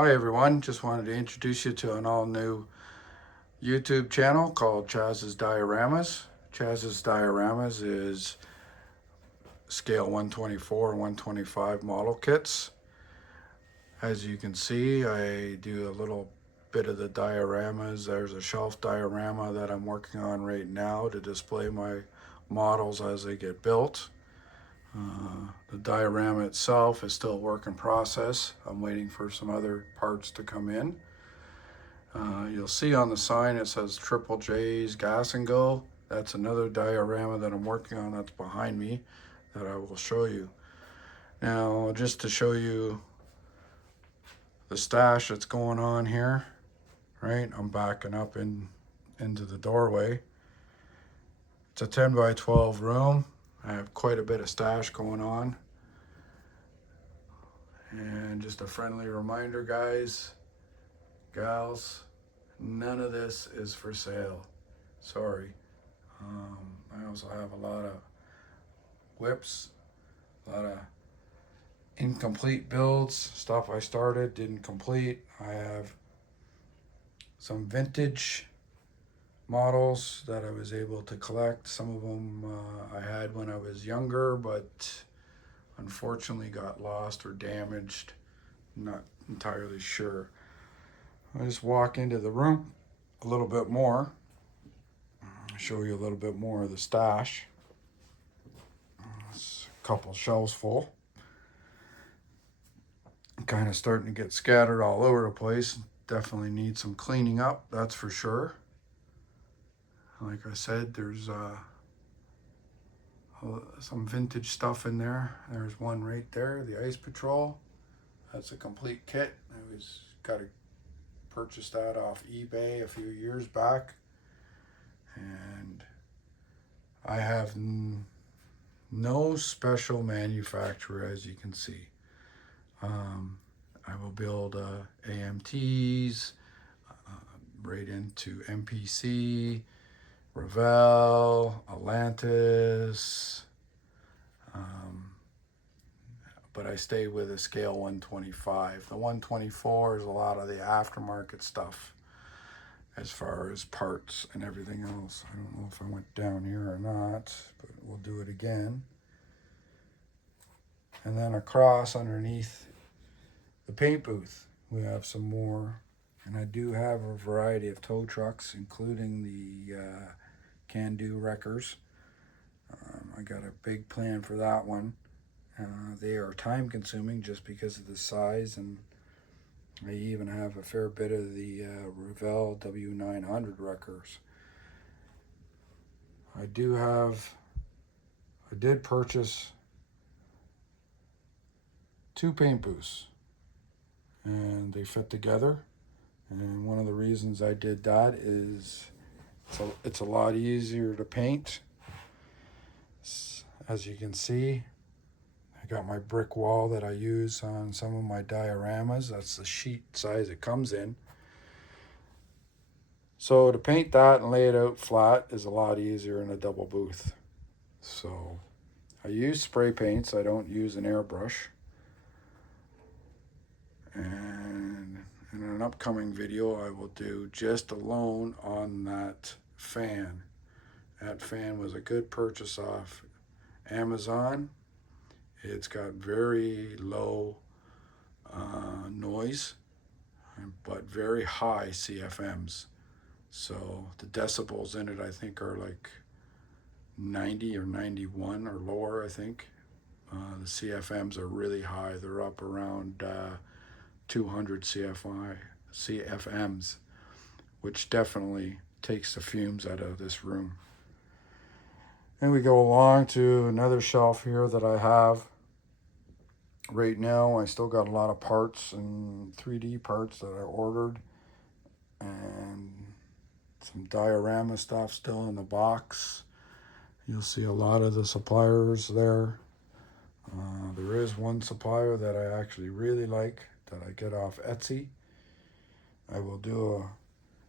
Hi everyone, just wanted to introduce you to an all new YouTube channel called Chaz's Dioramas. Chaz's Dioramas is scale 124 and 125 model kits. As you can see, I do a little bit of the dioramas. There's a shelf diorama that I'm working on right now to display my models as they get built. The diorama itself is still a work in process. I'm waiting for some other parts to come in. You'll see on the sign it says Triple J's Gas and Go. That's another diorama that I'm working on that's behind me that I will show you. Now, just to show you the stash that's going on here, right? I'm backing up into the doorway. It's a 10 by 12 room. I have quite a bit of stash going on. And just a friendly reminder, guys, gals, none of this is for sale. Sorry. I also have a lot of whips, a lot of incomplete builds, stuff I started, didn't complete. I have some vintage models that I was able to collect. Some of them I had when I was younger, but unfortunately got lost or damaged. Not entirely sure. I just walk into the room a little bit more, show you a little bit more of the stash. It's a couple shelves full. Kind of starting to get scattered all over the place. Definitely need some cleaning up, that's for sure. Like I said, there's some vintage stuff in there. There's one right there, the Ice Patrol. That's a complete kit. I got to purchase that off eBay a few years back, and I have no special manufacturer, as you can see. I will build AMTs right into MPC, Revell, Atlantis, but I stay with a scale 125. The 124 is a lot of the aftermarket stuff as far as parts and everything else. I don't know if I went down here or not, but we'll do it again. And then across underneath the paint booth, we have some more. And I do have a variety of tow trucks, including the Can-Do wreckers. I got a big plan for that one. They are time consuming just because of the size, and I even have a fair bit of the Revell W900 wreckers. I did purchase 2 paint booths, and they fit together. And one of the reasons I did that is it's a lot easier to paint. As you can see, I got my brick wall that I use on some of my dioramas. That's the sheet size it comes in. So to paint that and lay it out flat is a lot easier in a double booth. So I use spray paints. I don't use an airbrush. And in an upcoming video, I will do just alone on that fan. That fan was a good purchase off Amazon. It's got very low noise, but very high CFMs. So the decibels in it, I think, are like 90 or 91 or lower, I think. The CFMs are really high. They're up around 200 CFMs, which definitely takes the fumes out of this room. And we go along to another shelf here that I have. Right now, I still got a lot of parts and 3D parts that I ordered, and some diorama stuff still in the box. You'll see a lot of the suppliers there. There is one supplier that I actually really like that I get off Etsy. I will do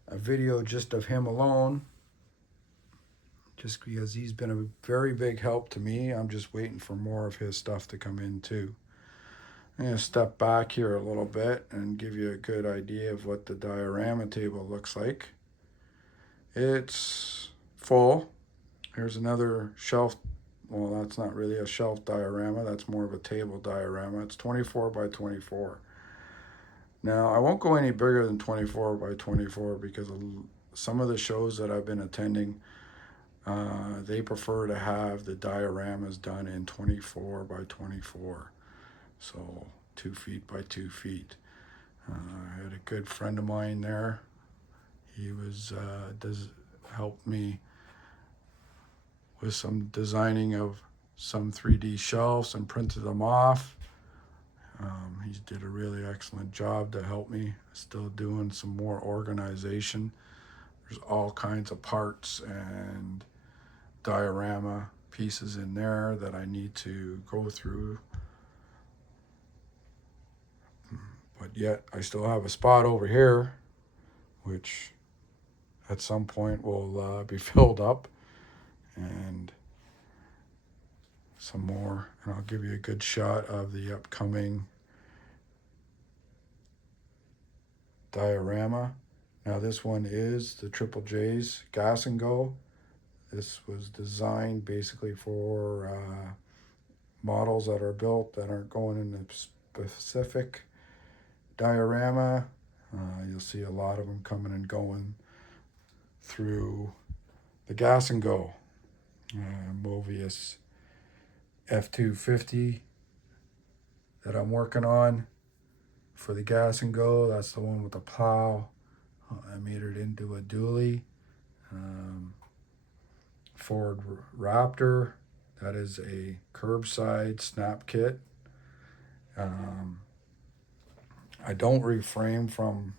a video just of him alone, just because he's been a very big help to me. I'm just waiting for more of his stuff to come in too. I'm going to step back here a little bit and give you a good idea of what the diorama table looks like. It's full. Here's another shelf. Well, that's not really a shelf diorama. That's more of a table diorama. It's 24 by 24. Now, I won't go any bigger than 24 by 24 because some of the shows that I've been attending, they prefer to have the dioramas done in 24 by 24. So 2 feet by 2 feet. I had a good friend of mine there. He was helped me with some designing of some 3D shelves and printed them off. He did a really excellent job to help me. Still doing some more organization. There's all kinds of parts and diorama pieces in there that I need to go through. But yet I still have a spot over here, which at some point will be filled up, and some more. And I'll give you a good shot of the upcoming diorama. Now this one is the Triple J's Gas and Go. This was designed basically for models that are built that aren't going in the specific diorama. You'll see a lot of them coming and going through the Gas and Go. Movius F250 that I'm working on for the Gas and Go. That's the one with the plow. I made it into a dually. Ford Raptor, that is a curbside snap kit. I don't refrain from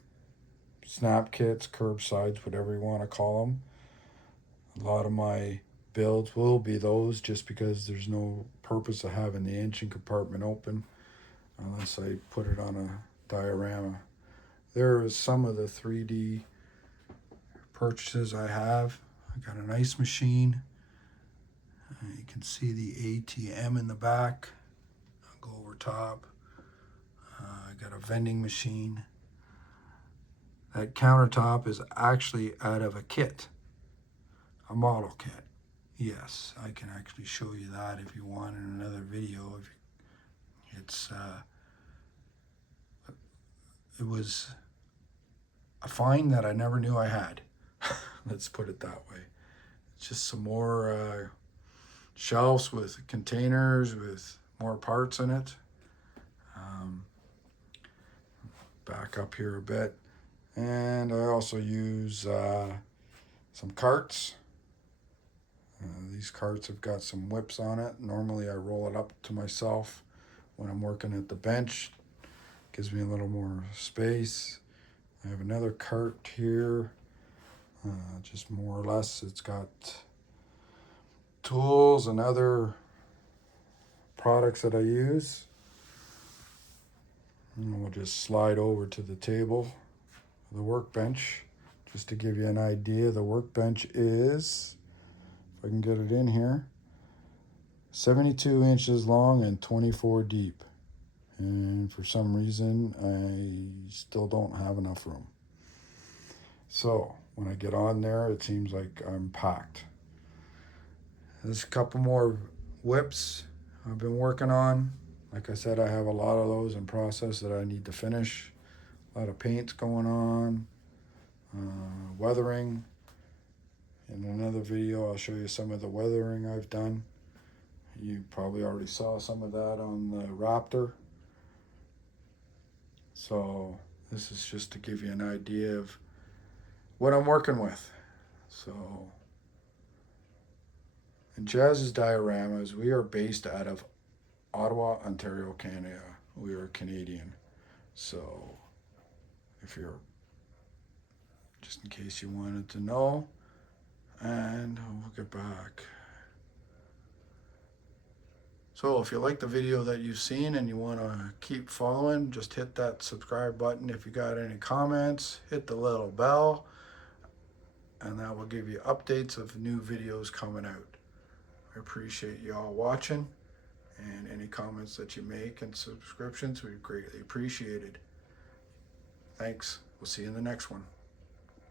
snap kits, curbsides, whatever you want to call them. A lot of my builds will be those just because there's no purpose of having the engine compartment open unless I put it on a diorama. There is some of the 3D purchases I have. I got an ice machine. You can see the ATM in the back. I'll go over top. I got a vending machine. That countertop is actually out of a kit, a model kit. Yes, I can actually show you that if you want in another video. It was a find that I never knew I had. Let's put it that way. It's just some more shelves with containers with more parts in it. Back up here a bit. And I also use some carts. These carts have got some whips on it. Normally I roll it up to myself when I'm working at the bench. Gives me a little more space. I have another cart here. Just more or less it's got tools and other products that I use. And we'll just slide over to the table, the workbench, just to give you an idea. The workbench is, if I can get it in here, 72 inches long and 24 deep. And for some reason, I still don't have enough room. So when I get on there, it seems like I'm packed. There's a couple more whips I've been working on. Like I said, I have a lot of those in process that I need to finish. A lot of paints going on, weathering. In another video, I'll show you some of the weathering I've done. You probably already saw some of that on the Raptor. So this is just to give you an idea of what I'm working with. So in Jazz's Dioramas, we are based out of Ottawa, Ontario, Canada. We are Canadian. So if you're, just in case you wanted to know, and we'll get back. So if you like the video that you've seen and you want to keep following, just hit that subscribe button. If you got any comments, hit the little bell, and that will give you updates of new videos coming out. I appreciate you all watching, And any comments that you make and subscriptions, we greatly appreciated. Thanks. We'll see you in the next one.